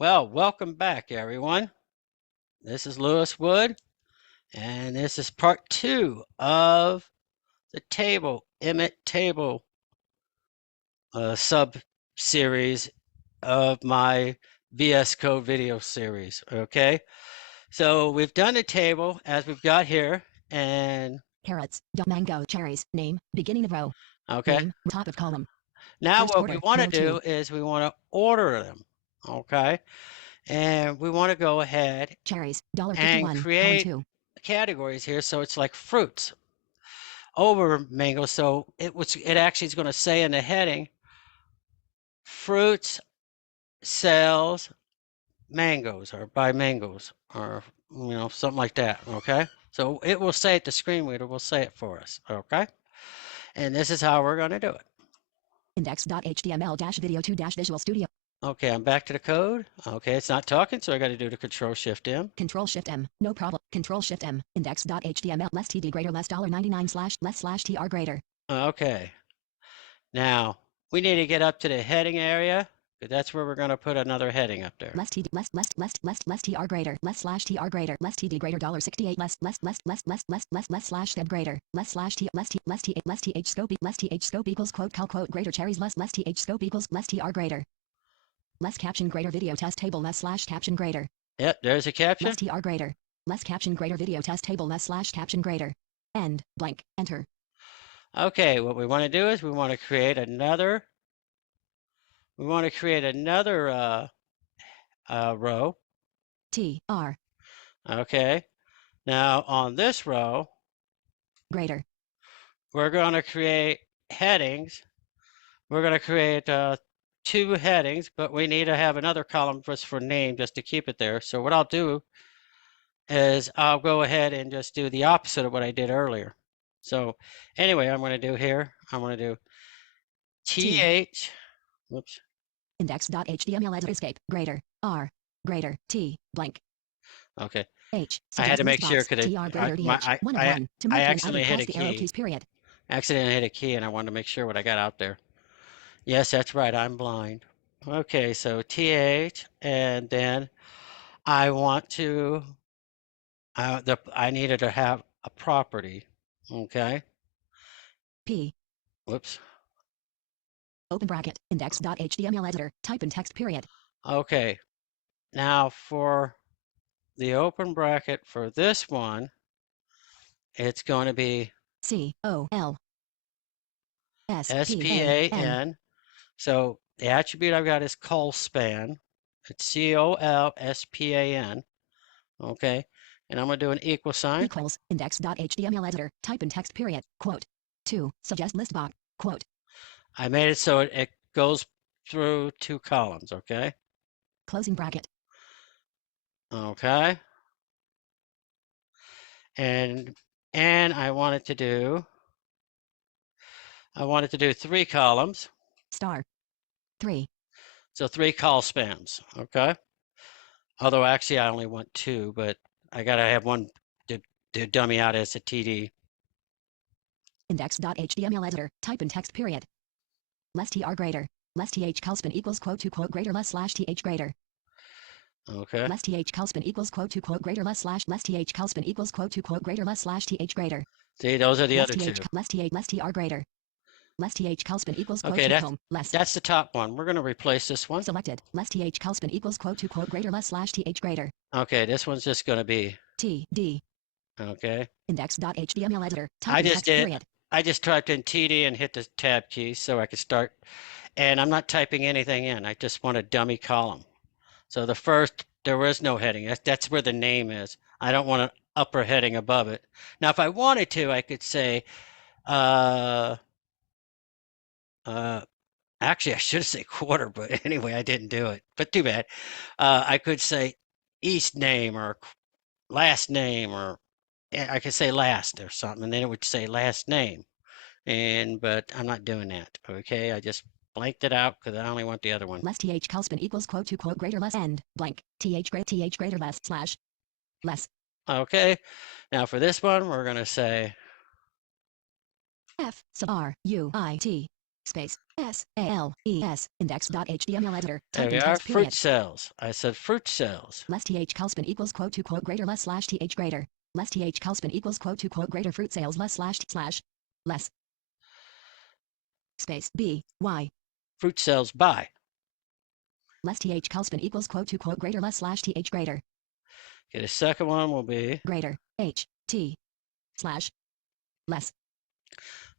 Well, welcome back, everyone. This is Lewis Wood, and this is part 2 of the Emmet table sub-series of my vsCode video series, okay? So we've done the table as we've got here, and... Carrots, mango, cherries, name, beginning of row. Okay. Name, top of column. Now First what order, we want to row do 2. is we want to order them, okay? And we want to go ahead Cherries, and $1.51, create 2. categories here, so it's like fruits over mango. So it actually is going to say in the heading, fruits sells mangoes, or buy mangoes, or something like that. Okay, so it will say it, the screen reader will say it for us. Okay, and this is how we're going to do it. Index.html-video2-Visual Studio. Okay, I'm back to the code. Okay, it's not talking, so I got to do the Control-Shift-M. Control-Shift-M, no problem. Control-Shift-M, index.html less td greater less $99 slash less slash tr greater. Okay, now we need to get up to the heading area. That's where we're going to put another heading up there. Less tr greater less slash tr greater less td greater $68 less slash tab greater less slash th scope equals quote cal quote greater cherries less th scope equals less tr greater less caption greater video test table less slash caption greater. Yep, there's a caption. Less tr greater less caption greater video test table less slash caption greater end blank enter. Okay, what we want to do is we want to create another row. tr. Okay, now on this row, greater, we're going to create headings. We're going to create 2 headings, but we need to have another column just for name, just to keep it there. So what I'll do is I'll go ahead and just do the opposite of what I did earlier. So anyway, I'm going to do here, I'm going to do th, whoops. Index.html editor escape greater r greater t blank. Okay. H. I had to make sure because I accidentally hit a key. Period. I accidentally hit a key, and I wanted to make sure what I got out there. Yes, that's right. I'm blind. Okay, so th, and then I want to. I needed to have a property. Okay. P. Whoops. Open bracket. Index.html editor. Type in text. Period. Okay. Now for the open bracket for this one, it's going to be ColSpan. So the attribute I've got is ColSpan. It's ColSpan. Okay. And I'm going to do an equal sign. Equals index.html editor. Type in text. Period. Quote. 2. Suggest list box. Quote. I made it so it goes through 2 columns. Okay. Closing bracket. Okay. And I wanted to do 3 columns. Star. 3. So 3 ColSpans. Okay. Although actually I only want 2, but I got to have one to dummy out as a TD. Index.html editor. Type in text. Period. Less tr greater. Less th ColSpan equals quote to quote greater less slash th greater. Okay. Less th ColSpan equals quote to quote greater less slash less th ColSpan equals quote to quote greater less slash th greater. See, those are the other 2. Less tr greater. Less th ColSpan equals quote okay, to home less. That's the top one. We're going to replace this one. Selected. Less th ColSpan equals quote to quote greater less slash th greater. Okay, this one's just going to be td. Okay. Index.html editor. I just typed in TD and hit the tab key so I could start. And I'm not typing anything in. I just want a dummy column. So the first, there was no heading. That's where the name is. I don't want an upper heading above it. Now, if I wanted to, I could say, actually, I should say quarter, but anyway, I didn't do it. But too bad. I could say East name or last name, or I could say last or something, and then it would say last name. But I'm not doing that. Okay, I just blanked it out because I only want the other one. Less th ColSpan equals quote to quote greater less end blank th greater less slash less. Okay, now for this one, we're going to say f sub r u I t space SALES index.html editor. There Type we in are, text fruit period. cells. I said fruit cells. Less th ColSpan equals quote to quote greater less slash th greater. Less th ColSpan equals quote to quote greater fruit sales less slash less. Space B Y. Fruit cells by. Less th ColSpan equals quote to quote greater less slash th greater. Okay, the second one will be Greater H T slash less.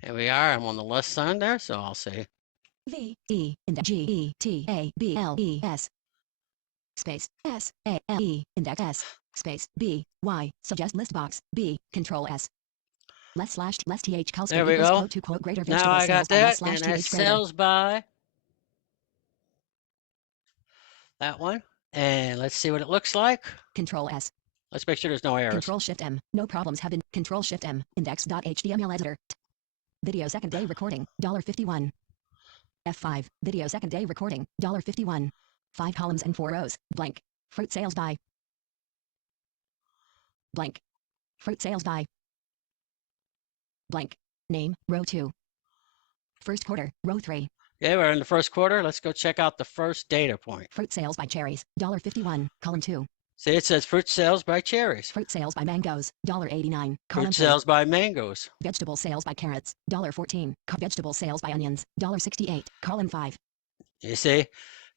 Here we are. I'm on the left sign there, so I'll say V E index G E T A B L E S space S A L E index S space B Y suggest list box B control S less slash less th there ColSpan we equals go. quote to quote greater Now vegetable I got sales by less that, slash and that's th greater. cells by that one. And let's see what it looks like. Control S. Let's make sure there's no errors. Control Shift M. No problems have been. Control Shift M. Index.html editor. Video second day recording. $51. F5. Video second day recording. $51. 5 columns and 4 rows. Blank. Fruit sales by. Blank. Fruit sales by. Blank. Name. Row 2. First quarter. Row 3. Okay, we're in the first quarter. Let's go check out the first data point. Fruit sales by cherries. $51. Column 2. See, it says fruit sales by cherries. Fruit sales by mangoes. $89. Fruit Column 3. sales by mangoes. Vegetable sales by carrots. $14. Vegetable sales by onions. $68. Column 5. You see,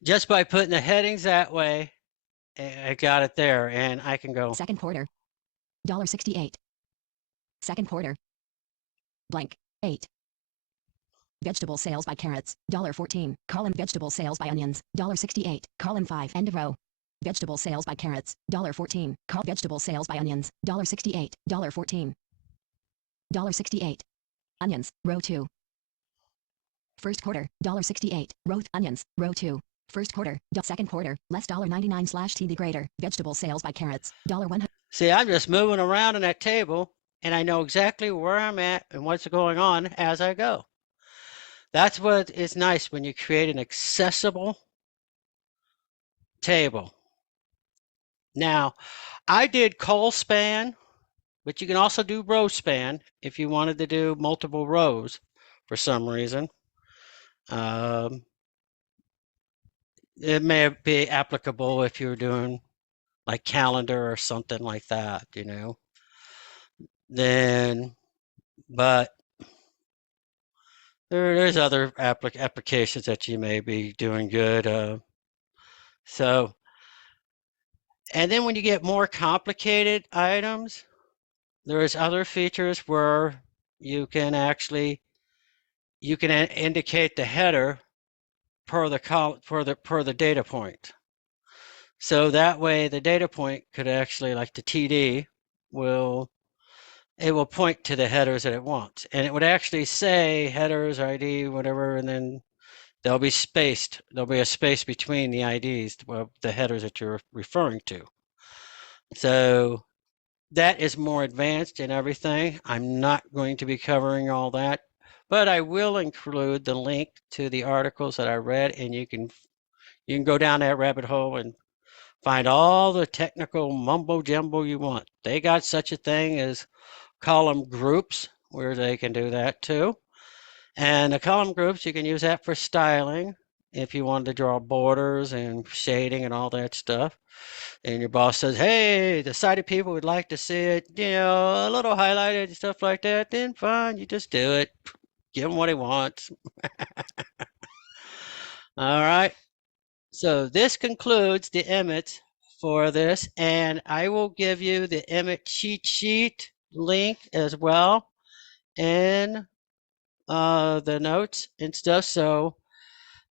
just by putting the headings that way, I got it there, and I can go. Second quarter. $68. Second quarter. Blank. 8. Vegetable sales by carrots. $14. Column vegetable sales by onions. $68. Column 5. End of row. Vegetable sales by carrots. $14. Vegetable sales by onions. $68. $14. $68. Onions. Row 2. First quarter. $68. Row onions. Row 2. First quarter. Second quarter. Less $99 slash T the greater. Vegetable sales by carrots. $100. See, I'm just moving around in that table, and I know exactly where I'm at and what's going on as I go. That's what is nice when you create an accessible table. Now, I did ColSpan, but you can also do row span if you wanted to do multiple rows for some reason. It may be applicable if you're doing like calendar or something like that, you know. Then, but there's other applications that you may be doing good. So, and then when you get more complicated items, there's other features where you can actually indicate the header per the data point. So that way the data point could actually, like the TD, it will point to the headers that it wants, and it would actually say headers ID whatever, and then they'll be spaced. There'll be a space between the IDs, the headers that you're referring to. So that is more advanced in everything. I'm not going to be covering all that, but I will include the link to the articles that I read, and you can go down that rabbit hole and find all the technical mumbo jumbo you want. They got such a thing as column groups where they can do that too. And the column groups, you can use that for styling if you wanted to draw borders and shading and all that stuff. And your boss says, hey, the sighted people would like to see it, you know, a little highlighted and stuff like that, then fine, you just do it. Give him what he wants. All right. So this concludes the Emmet for this, and I will give you the Emmet cheat sheet link as well in the notes and stuff. So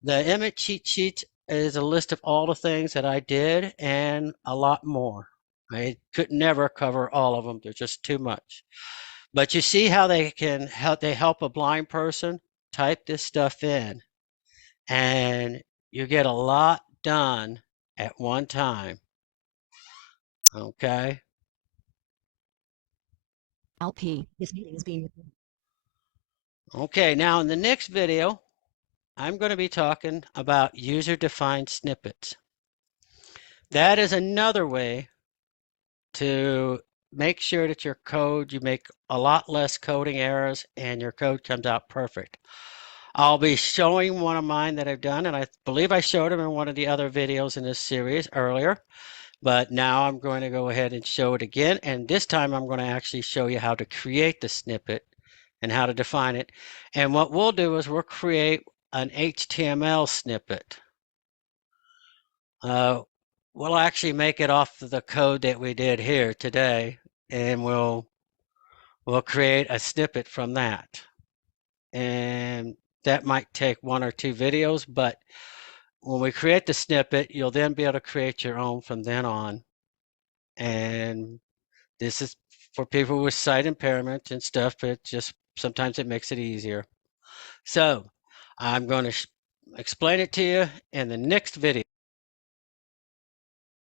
the Emmet cheat sheet is a list of all the things that I did and a lot more. I could never cover all of them. There's just too much. But you see how they help a blind person type this stuff in, and you get a lot done at one time. Okay. LP. This meeting is being recorded. Okay, now in the next video, I'm going to be talking about user-defined snippets. That is another way to make sure that your code, you make a lot less coding errors and your code comes out perfect. I'll be showing one of mine that I've done, and I believe I showed them in one of the other videos in this series earlier, but now I'm going to go ahead and show it again. And this time I'm going to actually show you how to create the snippet and how to define it. And what we'll do is we'll create an HTML snippet. We'll actually make it off of the code that we did here today, and we'll create a snippet from that. And that might take 1 or 2 videos, but when we create the snippet, you'll then be able to create your own from then on. And this is for people with sight impairment and stuff, but just sometimes it makes it easier. So I'm going to explain it to you in the next video.